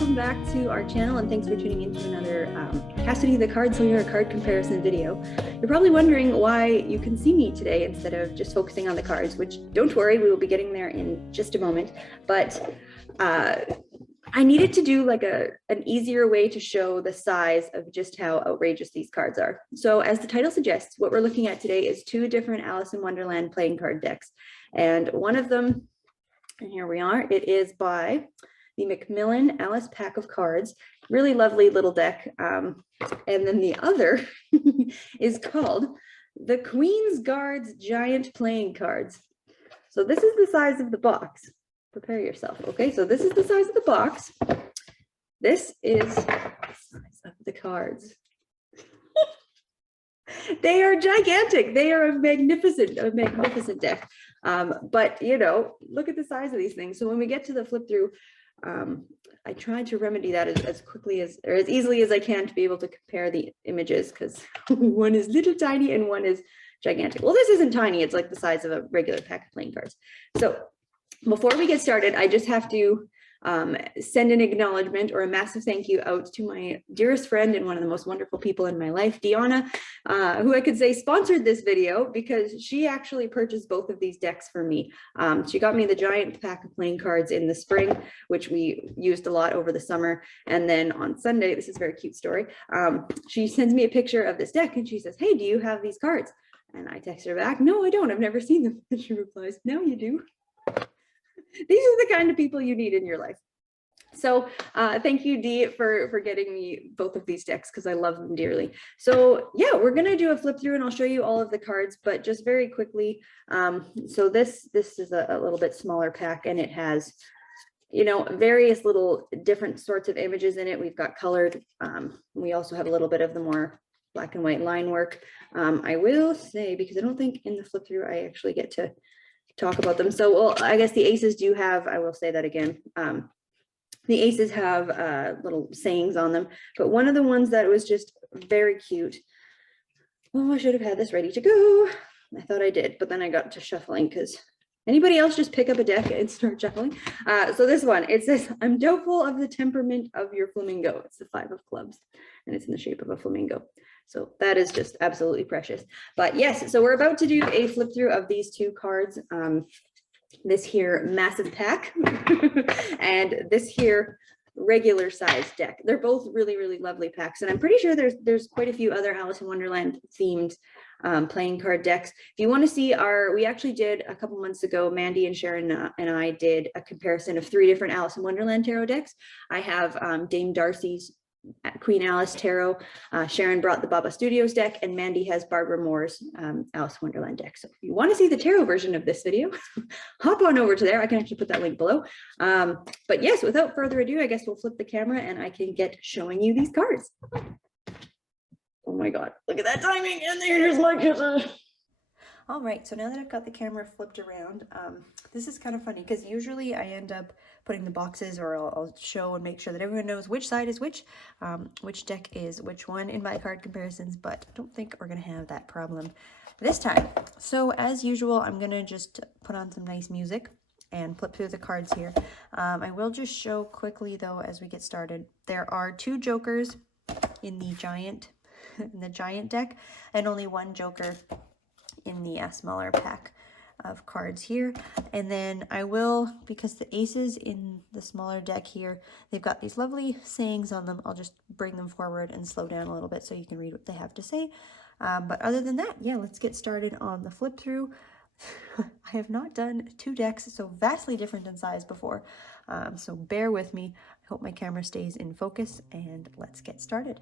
welcome back to our channel, and thanks for tuning into another Cassidy the Cardslinger card comparison video. You're probably wondering why you can see me today instead of just focusing on the cards, which don't worry, we will be getting there in just a moment. But I needed to do like an easier way to show the size of just how outrageous these cards are. So as the title suggests, what we're looking at today is two different Alice in Wonderland playing card decks. And one of them, and here we are, it is by the Macmillan Alice pack of cards. Really lovely little deck. And then the other is called the Queen's Guards Giant Playing Cards. So this is the size of the box. Prepare yourself. Okay, so this is the size of the box. This is the size of the cards. They are gigantic. They are a magnificent deck. But you know, look at the size of these things. So when we get to the flip through, I tried to remedy that as quickly as, or as easily as I can, to be able to compare the images, because one is little tiny and one is gigantic. Well, this isn't tiny. It's like the size of a regular pack of playing cards. So before we get started, I just have to send an acknowledgement or a massive thank you out to my dearest friend and one of the most wonderful people in my life, Deanna, who I could say sponsored this video because she actually purchased both of these decks for me. She got me the giant pack of playing cards in the spring, which we used a lot over the summer. And then on Sunday, this is a very cute story, she sends me a picture of this deck and she says, "Hey, do you have these cards?" And I text her back, "No, I don't. I've never seen them." And she replies, "Now you do." These are the kind of people you need in your life. So thank you, Dee, for getting me both of these decks, because I love them dearly. So yeah, we're gonna do a flip through and I'll show you all of the cards, but just very quickly. So this is a little bit smaller pack, and it has, you know, various little different sorts of images in it. We've got colored. We also have a little bit of the more black and white line work. I will say, because I don't think in the flip through I actually get to talk about them. So, well, I guess the aces do have, I will say that again, the aces have little sayings on them, but one of the ones that was just very cute. Oh, I should have had this ready to go. I thought I did, but then I got to shuffling, because anybody else just pick up a deck and start shuffling? So this one, it says, "I'm doubtful of the temperament of your flamingo." It's the 5 of clubs, and it's in the shape of a flamingo. So that is just absolutely precious. But yes, so we're about to do a flip through of these two cards. This here massive pack and this here regular size deck. They're both really, really lovely packs. And I'm pretty sure there's quite a few other Alice in Wonderland themed playing card decks. If you want to see we actually did a couple months ago, Mandy and Sharon and I did a comparison of 3 different Alice in Wonderland tarot decks. I have Dame Darcy's Queen Alice Tarot, Sharon brought the Baba Studios deck, and Mandy has Barbara Moore's Alice in Wonderland deck. So if you want to see the tarot version of this video, hop on over to there. I can actually put that link below. But yes, without further ado, I guess we'll flip the camera and I can get showing you these cards. Oh my God, look at that timing, and there's my kisses. All right, so now that I've got the camera flipped around, this is kind of funny because usually I end up putting the boxes, or I'll show and make sure that everyone knows which side is which deck is which one in my card comparisons, but I don't think we're going to have that problem this time. So as usual, I'm going to just put on some nice music and flip through the cards here. I will just show quickly though as we get started. There are 2 jokers in the giant deck, and only 1 joker in the smaller pack of cards here. And then I will, because the aces in the smaller deck here, they've got these lovely sayings on them, I'll just bring them forward and slow down a little bit so you can read what they have to say. But other than that, yeah, let's get started on the flip through. I have not done 2 decks so vastly different in size before, so bear with me. I hope my camera stays in focus, and let's get started.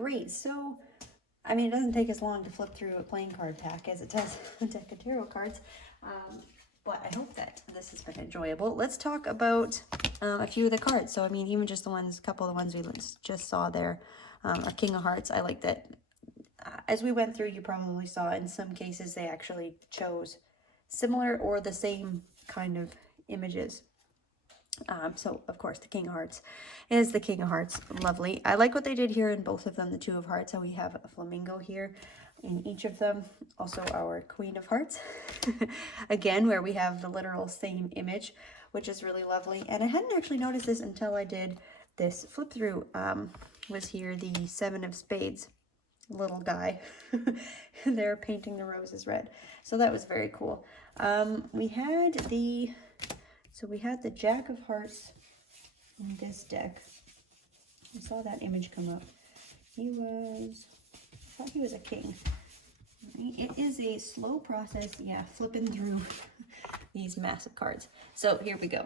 great. So, I mean, it doesn't take as long to flip through a playing card pack as it does a deck of tarot cards. But I hope that this has been enjoyable. Let's talk about a few of the cards. So, I mean, even just a couple of the ones we just saw there. A King of Hearts. I like that. As we went through, you probably saw in some cases they actually chose similar or the same kind of images. So, of course, the King of Hearts is the King of Hearts. Lovely. I like what they did here in both of them. The Two of Hearts, how we have a flamingo here in each of them. Also our Queen of Hearts. Again, where we have the literal same image, which is really lovely. And I hadn't actually noticed this until I did this flip through. Was here the Seven of Spades little guy. They're painting the roses red. So that was very cool. We had the Jack of Hearts in this deck. I saw that image come up. I thought he was a king. It is a slow process, yeah, flipping through these massive cards. So here we go.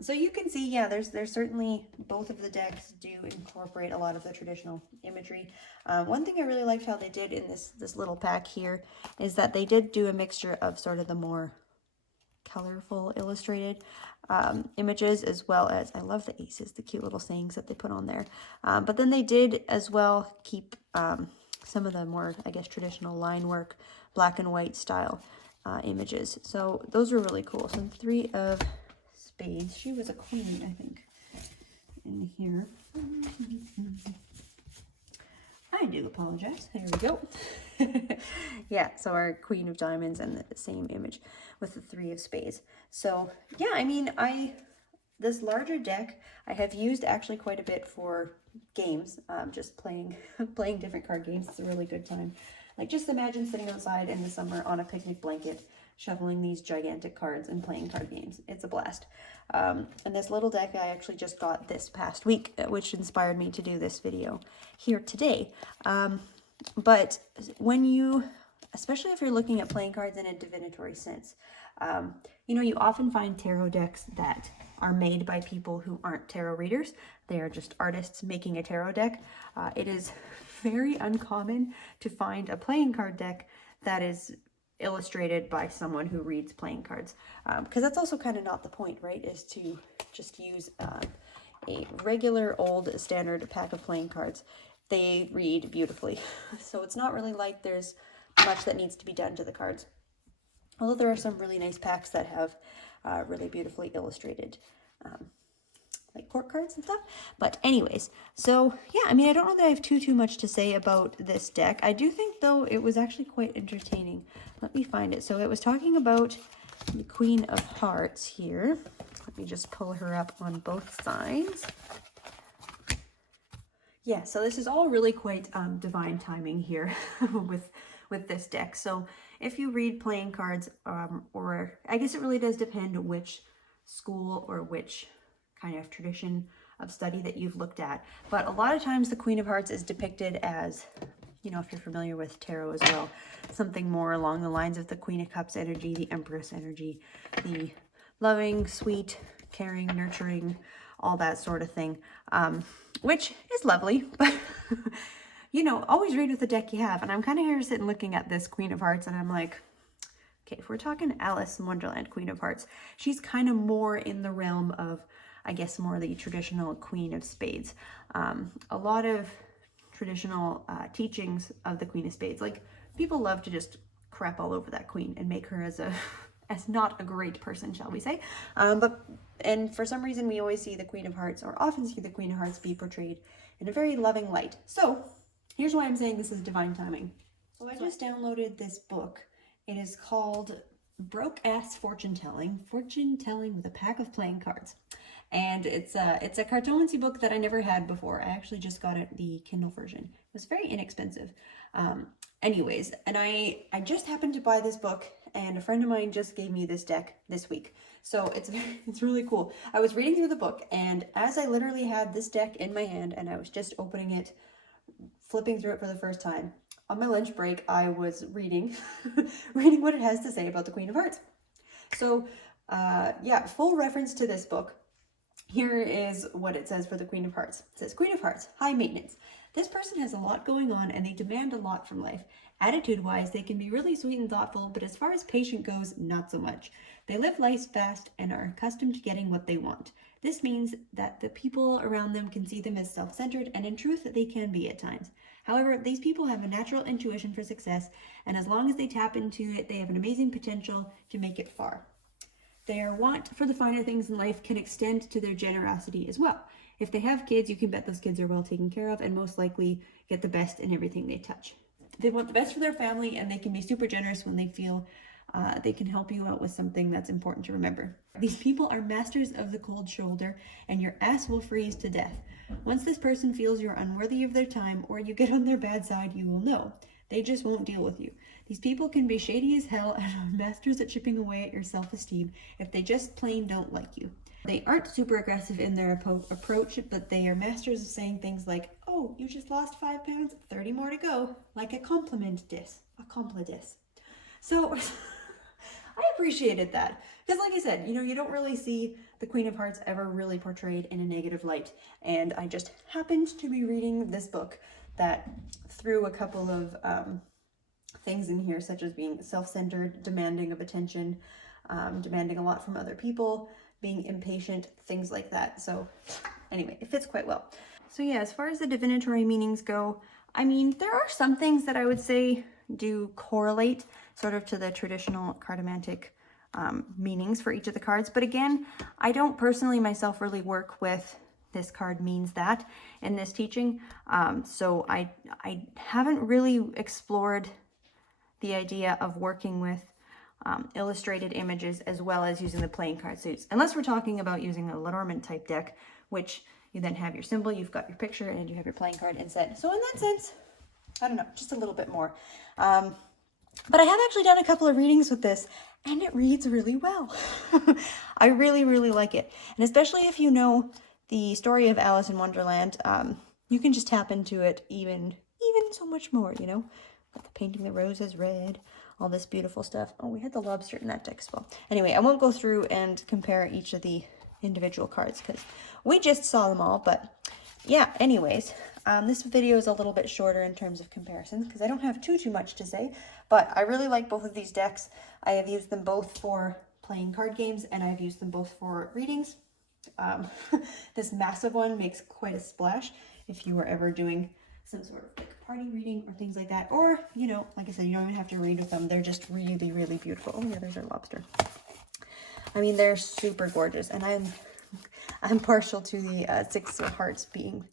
So you can see, yeah, there's certainly, both of the decks do incorporate a lot of the traditional imagery. One thing I really liked how they did in this little pack here is that they did do a mixture of sort of the more colorful illustrated images, as well as, I love the aces, the cute little sayings that they put on there. But then they did as well keep some of the more, I guess, traditional line work, black and white style images. So those were really cool. So Three of Spades, she was a queen, I think, in here. I do apologize. There we go. Yeah, so our Queen of Diamonds and the same image with the Three of Spades. So yeah, I mean, this larger deck I have used actually quite a bit for games, just playing different card games. It's a really good time. Like, just imagine sitting outside in the summer on a picnic blanket, shoveling these gigantic cards and playing card games. It's a blast. And this little deck I actually just got this past week, which inspired me to do this video here today. But when you, especially if you're looking at playing cards in a divinatory sense, you know, you often find tarot decks that are made by people who aren't tarot readers. They are just artists making a tarot deck. It is very uncommon to find a playing card deck that is illustrated by someone who reads playing cards, because that's also kind of not the point, right? Is to just use a regular old standard pack of playing cards. They read beautifully, so it's not really like there's much that needs to be done to the cards, although there are some really nice packs that have really beautifully illustrated like court cards and stuff. But anyways, so yeah, I mean, I don't know that I have too much to say about this deck. I do think, though, it was actually quite entertaining. Let me find it. So it was talking about the Queen of Hearts here. Let me just pull her up on both sides. Yeah, so this is all really quite divine timing here with this deck. So if you read playing cards, or I guess it really does depend which school or which kind of tradition of study that you've looked at. But a lot of times the Queen of Hearts is depicted as, you know, if you're familiar with tarot as well, something more along the lines of the Queen of Cups energy, the Empress energy, the loving, sweet, caring, nurturing, all that sort of thing, which is lovely. But you know, always read with the deck you have. And I'm kind of here sitting looking at this Queen of Hearts, and I'm like, okay, if we're talking Alice in Wonderland, Queen of Hearts, she's kind of more in the realm of, I guess, more the traditional Queen of Spades. A lot of traditional teachings of the Queen of Spades, like, people love to just crap all over that queen and make her as not a great person, shall we say. And for some reason, we always see the Queen of Hearts, or often see the Queen of Hearts, be portrayed in a very loving light. So here's why I'm saying this is divine timing. So I just downloaded this book. It is called Broke Ass Fortune Telling with a Pack of Playing Cards. And it's a cartomancy book that I never had before. I actually just got it, the Kindle version. It was very inexpensive. Anyways, and I just happened to buy this book, and a friend of mine just gave me this deck this week. So it's really cool. I was reading through the book, and as I literally had this deck in my hand and I was just opening it, flipping through it for the first time, on my lunch break, I was reading what it has to say about the Queen of Hearts. So yeah, full reference to this book. Here is what it says for the Queen of Hearts. It says, Queen of Hearts, high maintenance. This person has a lot going on and they demand a lot from life. Attitude-wise, they can be really sweet and thoughtful, but as far as patient goes, not so much. They live life fast and are accustomed to getting what they want. This means that the people around them can see them as self-centered, and in truth, they can be at times. However, these people have a natural intuition for success, and as long as they tap into it, they have an amazing potential to make it far. Their want for the finer things in life can extend to their generosity as well. If they have kids, you can bet those kids are well taken care of and most likely get the best in everything they touch. They want the best for their family, and they can be super generous when they feel they can help you out with something that's important to remember. These people are masters of the cold shoulder, and your ass will freeze to death. Once this person feels you're unworthy of their time or you get on their bad side, you will know. They just won't deal with you. These people can be shady as hell and are masters at chipping away at your self-esteem if they just plain don't like you. They aren't super aggressive in their approach, but they are masters of saying things like, oh, you just lost 5 pounds, 30 more to go, like a compliment dis. So I appreciated that. Because like I said, you don't really see the Queen of Hearts ever really portrayed in a negative light. And I just happened to be reading this book that threw a couple of things in here, such as being self-centered, demanding of attention, demanding a lot from other people, being impatient, things like that. So anyway, it fits quite well. So yeah, as far as the divinatory meanings go, I mean, there are some things that I would say do correlate sort of to the traditional cartomantic meanings for each of the cards. But again, I don't personally myself really work with this card means that in this teaching. So I haven't really explored the idea of working with illustrated images as well as using the playing card suits, unless we're talking about using a Lenormand type deck, which you then have your symbol, you've got your picture, and you have your playing card inset. So in that sense, I don't know, just a little bit more. But I have actually done a couple of readings with this, and it reads really well. I really, really like it. And especially if you know the story of Alice in Wonderland, you can just tap into it even so much more, Got the painting the roses red, all this beautiful stuff. Oh, we had the lobster in that deck as well. Anyway, I won't go through and compare each of the individual cards because we just saw them all. But yeah, anyways, this video is a little bit shorter in terms of comparisons because I don't have too much to say. But I really like both of these decks. I have used them both for playing card games, and I've used them both for readings. This massive one makes quite a splash if you were ever doing some sort of like party reading or things like that. Or, like I said, you don't even have to read with them. They're just really, really beautiful. Oh yeah, there's our lobster. I mean, they're super gorgeous. And I'm partial to the Six of Hearts being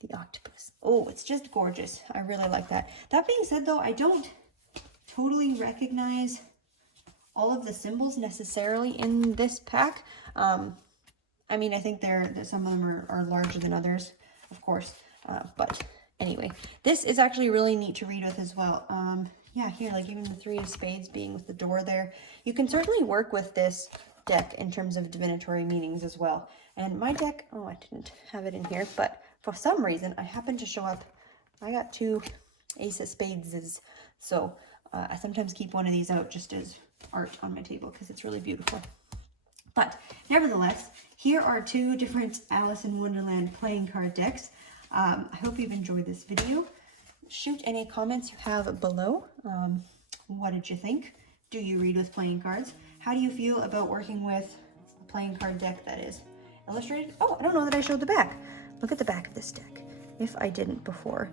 the octopus. Oh, it's just gorgeous. I really like that. That being said, though, I don't totally recognize all of the symbols necessarily in this pack. I mean, I think some of them are larger than others, of course. But anyway, this is actually really neat to read with as well. Yeah, here, like even the Three of Spades being with the door there. You can certainly work with this deck in terms of divinatory meanings as well. And my deck, oh, I didn't have it in here, but for some reason, I happened to show up. I got 2 Ace of Spades, so I sometimes keep one of these out just as art on my table because it's really beautiful. But nevertheless, here are 2 different Alice in Wonderland playing card decks. I hope you've enjoyed this video. Shoot any comments you have below. What did you think? Do you read with playing cards? How do you feel about working with a playing card deck that is illustrated? Oh, I don't know that I showed the back. Look at the back of this deck, if I didn't before.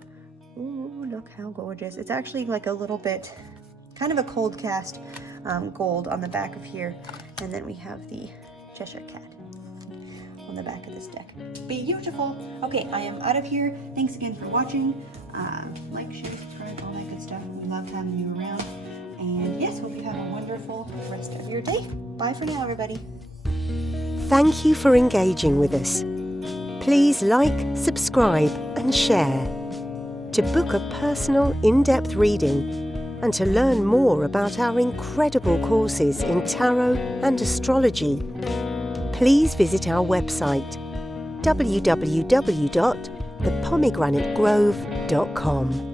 Ooh, look how gorgeous. It's actually like a little bit, kind of a cold cast gold on the back of here. And then we have the Cheshire Cat on the back of this deck. Beautiful. Okay, I am out of here. Thanks again for watching. Like, share, subscribe, all that good stuff. We love having you around. And yes, hope you have a wonderful rest of your day. Bye for now, everybody. Thank you for engaging with us. Please like, subscribe and share. To book a personal, in-depth reading and to learn more about our incredible courses in tarot and astrology, please visit our website www.thepomegranate.grove.com.